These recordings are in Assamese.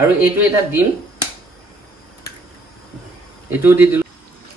আৰু এইটো এটা ডিম এইটো দি দিলো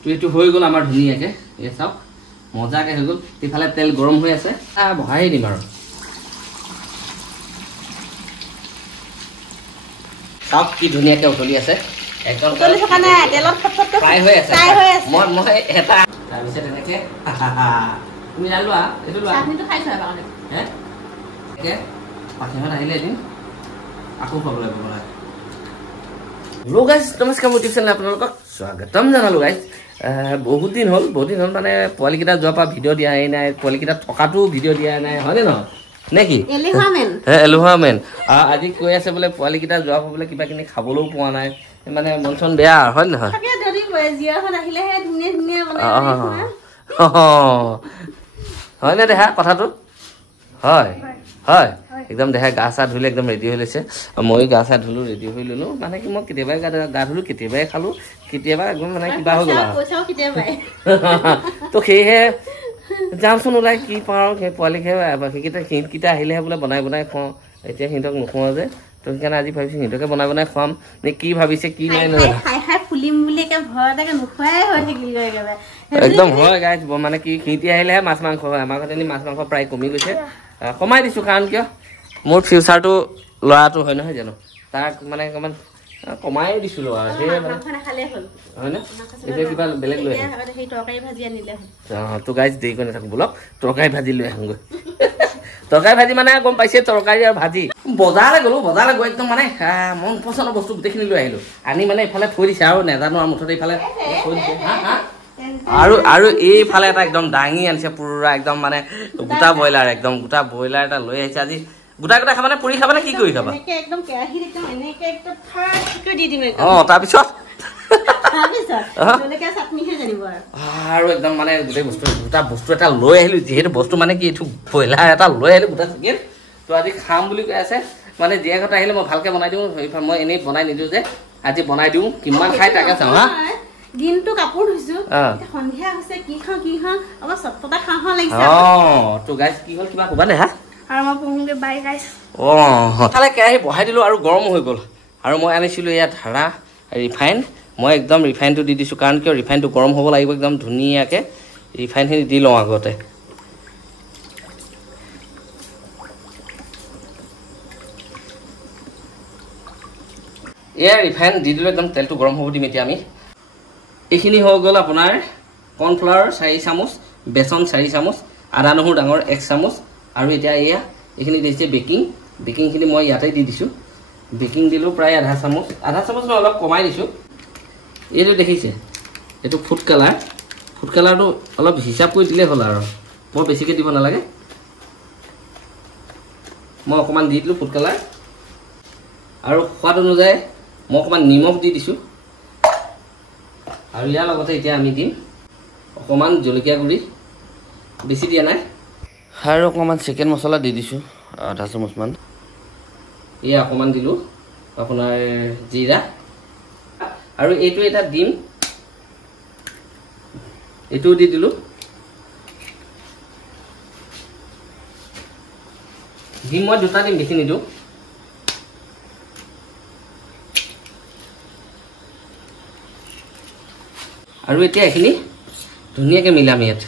তো এইটো হৈ গ'ল আমাৰ ধুনীয়াকে এই চাওক মজাকে হৈ গ'ল ইফালে তেল গৰম হৈ আছে বহাই দিম আৰু চাওক কি ধুনীয়াকে উতলি আছে একদম উতলি থকা নাই তেলত ফটফট ফ্ৰাই হৈ আছে মই এটা তাৰপিছত এনেকে তুমি জানোৱা এইটো লোৱা চাটনিটো খাইছা বাৰু হে একে পাখিমান আহিলে এদিন আকৌ খাব লাগিব বনাই হেল্ল' গাইজ নমস্কাৰ মোৰ ইউটিউব চেনেল আপোনালোকক স্বাগতম জনালো গাইজ বহুত দিন হ'ল মানে পোৱালিকেইটা যোৱাৰ পৰা ভিডিঅ' দিয়াই নাই পোৱালিকেইটা থকাটো ভিডিঅ' দিয়া নাই হয়নে নহয় নেকি এলেহুৱা মেন আজি কৈ আছে বোলে পোৱালিকেইটা যোৱা বোলে কিবা কিনি খাবলৈও পোৱা নাই মানে মন চন বেয়া হয় নে নহয় হয় নে দেহা কথাটো হয় হয় একদম দেহা গা চা ধুলে একদম ৰেডি হৈ লৈছে ময়ো গা চা ধুলো ৰেডি হৈ ল'লো মানে কি মই কেতিয়াবাই গা ধুলো কেতিয়াবাই খালো কেতিয়াবা একদম মানে কিবা হৈ গ'ল তো সেয়েহে যামচোন ওলাই কি পাওঁ সেই পোৱালিকে সিহঁতকেইটা আহিলেহে বোলে বনাই খুৱাওঁ এতিয়া সিহঁতক নোখোৱাওঁ যে তো সেইকাৰণে আজি ভাবিছোঁ সিহঁতকে বনাই খুৱাম নে কি ভাবিছে কি নাই একদম হয় গাইজ মানে কি সিহঁতি আহিলেহে মাছ মাংস হয় আমাৰ ঘৰত মাছ মাংস প্ৰায় কমি গৈছে কমাই দিছোঁ কাৰণ কিয় মোৰ ফিউচাৰটো ল'ৰাটো হয় নহয় জানো তাক মানে অকণমান কমাই দিছিলোঁ আৰু সেই হয় নে এতিয়া কিবা বেলেগ লৈ তো গাইজ দেৰি কৰি নাথাকো বোলক তৰকাৰী ভাজি লৈ আহোঁগৈ তৰকাৰী ভাজি মানে গম পাইছে তৰকাৰী আৰু ভাজি বজাৰলৈ গৈ একদম মানে মন পচন্দৰ বস্তু গোটেইখিনি লৈ আহিলোঁ আনি মানে এইফালে থৈ দিছে আৰু নাজানো আৰু মুঠতে এইফালে থৈ দিছে আৰু এইফালে এটা একদম দাঙি আনিছে পুৰা একদম মানে গোটা ব্ৰইলাৰ এটা লৈ আহিছে আজি গোটা খাবানে পুৰি খাবানে কি কৰি খাবা তাৰপিছত আৰু একদম মানে গোটেই গোটা বস্তু এটা লৈ আহিলো যিহেতু বস্তু মানে কি এইটো ব্ৰইলাৰ এটা লৈ আহিলো গোটা চিকেন তো আজি খাম বুলি কৈ আছে মানে জীয়া ঘৰত আহিলে মই ভালকে বনাই দিওঁ মই এনেই বনাই নিদিওঁ যে আজি বনাই দিওঁ কিমান খাই তাকে চাওঁ হা দিনটো কাপোৰ ধুইছো সন্ধিয়া হৈছে কি খাওঁ অলপ চটপটা খাওঁ লাগিছে তো গাইজ কি হ'ল কিবা ক'বা নে হা আৰু মই পুহুংগে বাই গাইছ তালে কেৰাহী বহাই দিলোঁ আৰু গৰম হৈ গ'ল আৰু মই আনিছিলোঁ ইয়াত ধাৰা ৰিফাইন মই একদম ৰিফাইনটো দি দিছোঁ কাৰণ কিয় ৰিফাইনটো গৰম হ'ব লাগিব একদম ধুনীয়াকৈ ৰিফাইনখিনি দি লওঁ আগতে এয়া ৰিফাইন দি দিলোঁ একদম তেলটো গৰম হ'ব দিম এতিয়া আমি এইখিনি হৈ গ'ল আপোনাৰ কৰ্ণফ্লাৱাৰ 4 চামুচ বেচন 4 চামুচ আদা নহৰু ডাঙৰ 1 চামুচ আৰু এতিয়া এইখিনি দিছে বেকিংখিনি মই ইয়াতে দি দিছোঁ বেকিং দিলোঁ প্ৰায় আধা চামুচ মই অলপ কমাই দিছোঁ এইটো দেখিছে এইটো ফুড কালাৰটো অলপ হিচাপ কৰি দিলেই হ'ল আৰু বৰ বেছিকৈ দিব নালাগে মই অকণমান দি দিলোঁ ফুড কালাৰ আৰু সোৱাদ অনুযায়ী মই অকণমান নিমখ দি দিছোঁ আৰু ইয়াৰ লগতে এতিয়া আমি দিম অকণমান জলকীয়া গুড়ি বেছি দিয়া নাই আৰু অকণমান চিকেন মছলা দি দিছোঁ আধা চামুচমান এয়া অকণমান দিলোঁ আপোনাৰ জিৰা আৰু এইটো এটা ডিম এইটোও দি দিলোঁ ডিম মই 2টা দিম বেছি নিদিওঁ আৰু এতিয়া এইখিনি ধুনীয়াকৈ মিলাম ইয়াত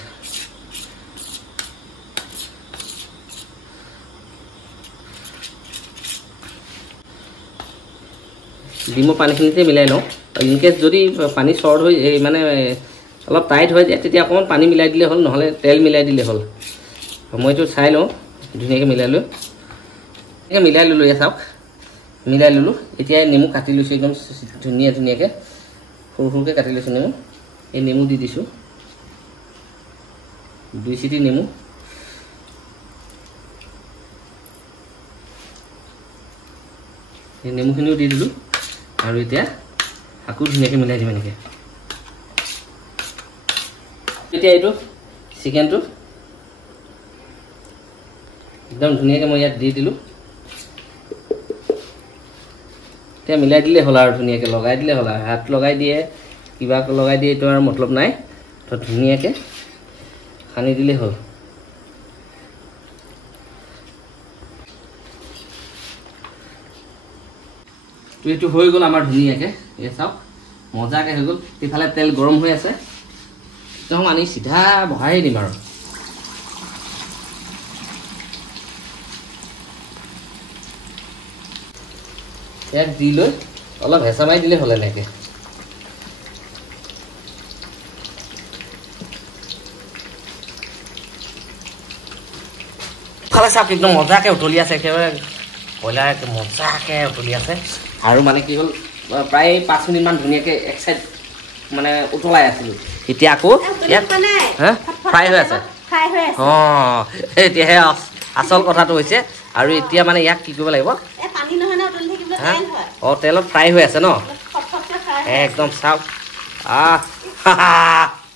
ডিমৰ পানীখিনিতে মিলাই লওঁ ইনকেছ যদি পানী শ্বৰ্ট হৈ মানে অলপ টাইট হৈ যায় তেতিয়া অকণমান পানী মিলাই দিলে হ'ল নহ'লে তেল মিলাই দিলে হ'ল মইতো চাই লওঁ ধুনীয়াকৈ মিলাই লওঁ মিলাই ল'লোঁ এয়া চাওক মিলাই ল'লোঁ এতিয়া নেমু কাটি লৈছোঁ একদম ধুনীয়াকৈ সৰুকৈ কাটি লৈছোঁ নেমু এই নেমু দি দিছোঁ 2 চিটি নেমু এই নেমুখিনিও দি দিলোঁ আৰু এতিয়া আকৌ ধুনীয়াকৈ মিলাই দিম এনেকৈ এতিয়া এইটো চিকেনটো একদম ধুনীয়াকৈ মই ইয়াত দি দিলোঁ এতিয়া মিলাই দিলেই হ'ল আৰু ধুনীয়াকৈ লগাই দিলে হ'ল আৰু হাত লগাই দিয়ে কিবা লগাই দিয়ে এইটো আৰু মতলব নাই তো ধুনীয়াকৈ সানি দিলেই হ'ল তো এইটো হৈ গ'ল আমাৰ ধুনীয়াকৈ এই চাওক মজাকৈ হৈ গ'ল ইফালে তেল গৰম হৈ আছে একদম আনি চিধা বহাই দিম আৰু ইয়াক দি লৈ অলপ হেঁচা মাৰি দিলে হ'লে এনেকৈ ফালে চাওক একদম মজাকৈ উতলি আছে একেবাৰে ব্ৰইলাৰ মজাকৈ উতলি আছে আৰু মানে কি হ'ল প্ৰায় 5 মিনিটমান ধুনীয়াকৈ এক চাইড মানে উতলাই আছিলোঁ এতিয়া আকৌ ইয়াত ফ্ৰাই হৈ আছে অঁ এতিয়াহে আচল কথাটো হৈছে আৰু এতিয়া মানে ইয়াক কি কৰিব লাগিব অঁ তেলত ফ্ৰাই হৈ আছে ন একদম চাওক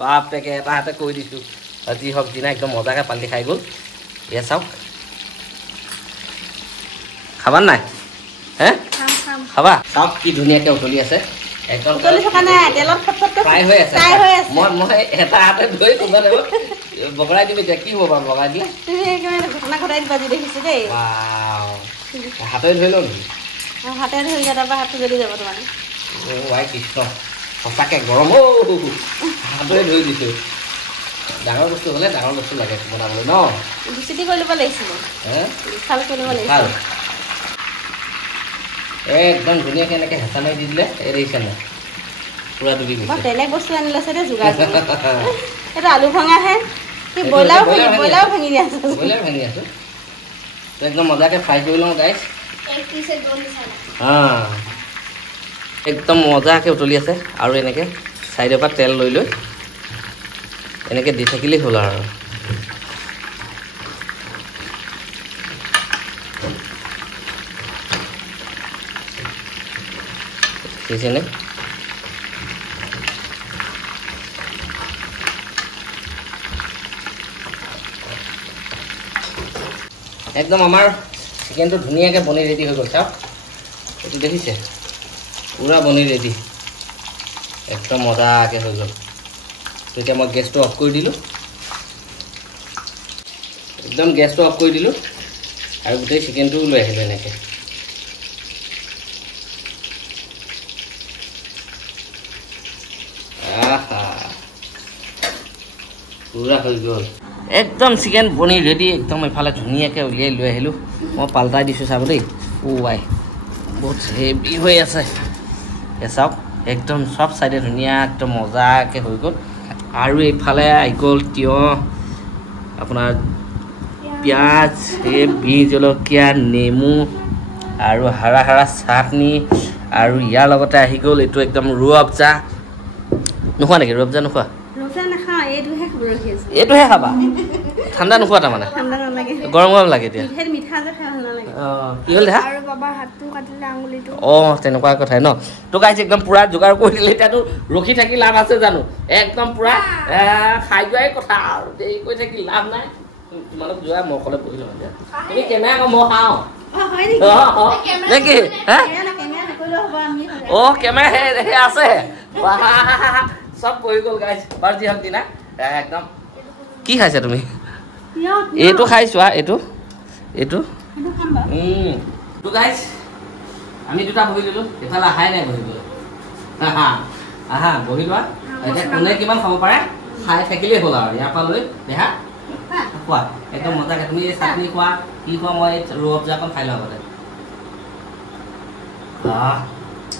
বাপেকে এটা হাতে কৈ দিছোঁ যি হওক দিনা একদম মজাকৈ পাল্টি খাই গ'ল এয়া চাওক খাবা নাই হে খাবা চাওক কি ধুনীয়াকৈ উতলি আছে একদম ফ্ৰাই হৈ আছে মই এটা হাতে ধৰি তোমাৰ বগৰাই দিম এতিয়া কি হ'ব বাৰু বগৰাই দিলে হাতে ধৰি লওঁ নেকি হাতে ধৰি তাৰপৰা হাতটো জ্বলি যাব তোমাৰ ৱাই কৃষ্ণ সঁচাকৈ গৰম হাতৰে ধৰি দিছোঁ ডাঙৰ বস্তু হ'লে ডাঙৰ বস্তু লাগে বনাবলৈ ন বিচিটি কৰি ল'ব লাগিছিলে ভাল কৰি ল'ব লাগিছিলে একদম ধুনীয়াকৈ এনেকৈ হেঁচা মাৰি দি দিলে এই দেখিছে নাই পুৰা ডুবি গৈছে বেলেগ বস্তু আনি লৈছে দেই যোগাৰ এইটো আলু ভঙাহে ব্ৰইলাৰো ভাঙি দি আছোঁ ব্ৰইলাৰ ভাঙি আছোঁ একদম মজাকৈ ফ্ৰাই কৰি লওঁ গাইছ একদম মজাকৈ উতলি আছে আৰু এনেকৈ চাইডৰ পৰা তেল লৈ লৈ এনেকৈ দি থাকিলেই হ'ল আৰু বুজিছেনে একদম আমাৰ চিকেনটো ধুনীয়াকৈ বনি ৰেডি হৈ গ'ল চাওক এইটো দেখিছে পুৰা বনি ৰেডি একদম মজাকৈ হৈ গ'ল তো এতিয়া মই গেছটো অফ কৰি দিলোঁ একদম গেছটো অফ কৰি দিলোঁ আৰু গোটেই চিকেনটো লৈ আহিলোঁ এনেকৈ পুৰা হৈ গ'ল একদম চিকেন বনি ৰেডি একদম এফালে ধুনীয়াকৈ উলিয়াই লৈ আহিলোঁ মই পাল্টাই দিছোঁ চাব দেই ৱাই বহুত হেভি হৈ আছে এই চাওক একদম চব চাইডে ধুনীয়া একদম মজাকৈ হৈ গ'ল আৰু এইফালে আহি গ'ল তিয়ঁহ আপোনাৰ পিঁয়াজ এই বিহ জলকীয়া নেমু আৰু হাৰা হাৰা চাটনি আৰু ইয়াৰ লগতে আহি গ'ল এইটো একদম ৰুৱাবজা নোখোৱা নেকি ৰুৱাবজা নোখোৱা এইটোহে খাবা ঠাণ্ডা নোখোৱা তাৰমানে গৰম গৰম লাগে এতিয়া কি হ'ল দেখা অঁ তেনেকুৱা কথাই ন তো গাইছে একদম পূৰা যোগাৰ কৰি দিলে এতিয়াতো ৰখি থাকি লাভ আছে জানো একদম পূৰা খাই যোৱাই কথা আৰু দেৰি কৰি থাকি লাভ নাই তোমালোক যোৱা মই অকলে বহি লওঁ এতিয়া তুমি কেমেৰা আকৌ মই খাওঁ নেকি অঁ কেমেৰা সেই আছে চব বহি গ'ল গাইছ বাৰু যি হওক দিনা একদম কি খাইছা তুমি এইটো খাইছোৱা এইটো তো গাইছ আমি দুটা বহি দিলোঁ এইফালে আহাই নাই বহিবলৈ আহা বহি লোৱা এতিয়া কোনে কিমান খাব পাৰে খাই থাকিলেই হ'ল আৰু ইয়াৰ পৰা লৈ দেহা খোৱা একদম মজাকৈ তুমি এই চাটনি খোৱা কি খোৱা মই ৰুৱাবজাখন খাই লওঁ আগতে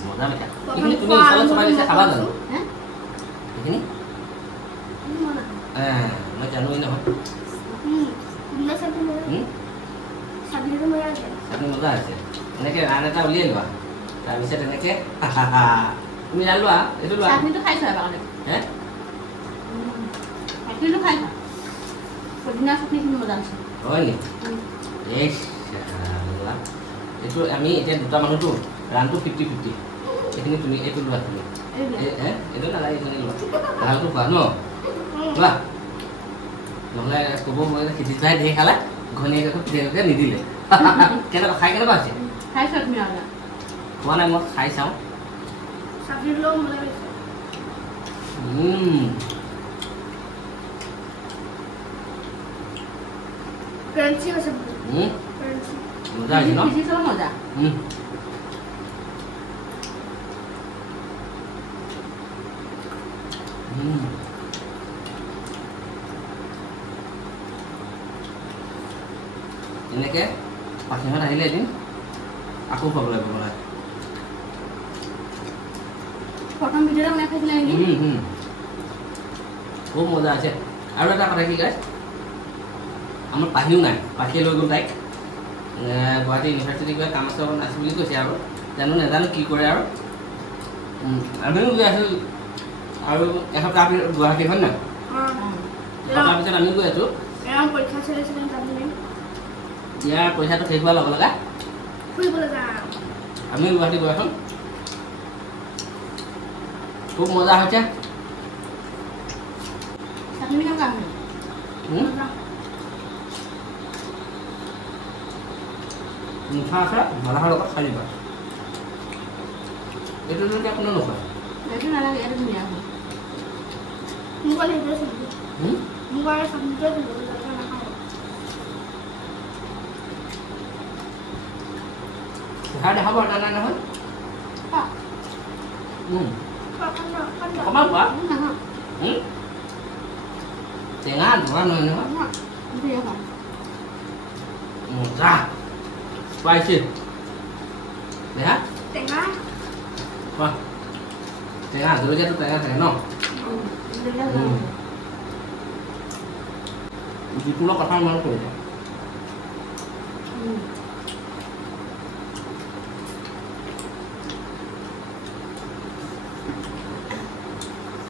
মজা মিঠা এইখিনি তুমি ওচৰত চলাই দিছা খাবা জানো এইখিনি মই জানোৱেই নহয় চাটনি মজা আছে এনেকৈ ৰান এটা উলিয়াই লোৱা তাৰপিছত এনেকৈ তুমি জানি লোৱা এইটো লোৱা হে হয় নি এইটো আমি এতিয়া দুটা মানুহটো ৰানটো 50-50 এইখিনি তুমি এইটো লোৱা তুমি এইটো নালাগে এইখিনি লোৱা ভালটো খোৱা ন লোৱা নহ'লে ক'ব মই খেতি চাই ধেৰ খালে ঘনীয়েকে তেওঁলোকে নিদিলে কেনেকুৱা খাই কেনেকুৱা হৈছে খোৱা নাই মই খাই চাওঁ মজা হৈছে ন এনেকৈ পাখিহঁত আহিলে এদিন আকৌ খুৱাব লাগিব বনাই প্ৰথম ভিডিঅ'টা বনাই খাইছিলে নেকি খুব মজা আছে আৰু এটা কথা কি গাইছ আমাৰ পাহিও নাই পাখিয়ে লৈ গ'ল তাইক গুৱাহাটী ইউনিভাৰ্চিটি কিবা কাম আছে বুলি কৈছে আৰু নাজানো কি কৰে আৰু আমিও গৈ আছোঁ আৰু এসপ্তাহ গুৱাহাটী হয় নাই এসপ্তাহ পিছত আমিও গৈ আছোঁ পৰীক্ষা চলিছিলে ইয়াৰ পইচাটো শেষ হোৱাৰ লগে লগে ফুৰিবলৈ যাওঁ আমিও গুৱাহাটী গৈ আছোঁ খুব মজা হৈছে মিঠা আছে মালাহৰ লগত খাই দিবা এইটো যদি আপোনাৰ নোখোৱা এইটো নালাগে এইটো ধুনীয়া হয় মোক আৰু সেইটোৱে চব্জি মোক আৰু চব্জিটোৱে নাখাওঁ চেহাৰ দেখাব এটা নাই নহয় অকণমান খোৱা টেঙা ধৰা নহয় নহয় মজা স্পাইচি দেহা টেঙা খোৱা টেঙা জলকীয়াটো টেঙা থাকে ন যিকোনো কথা মনত পৰিছে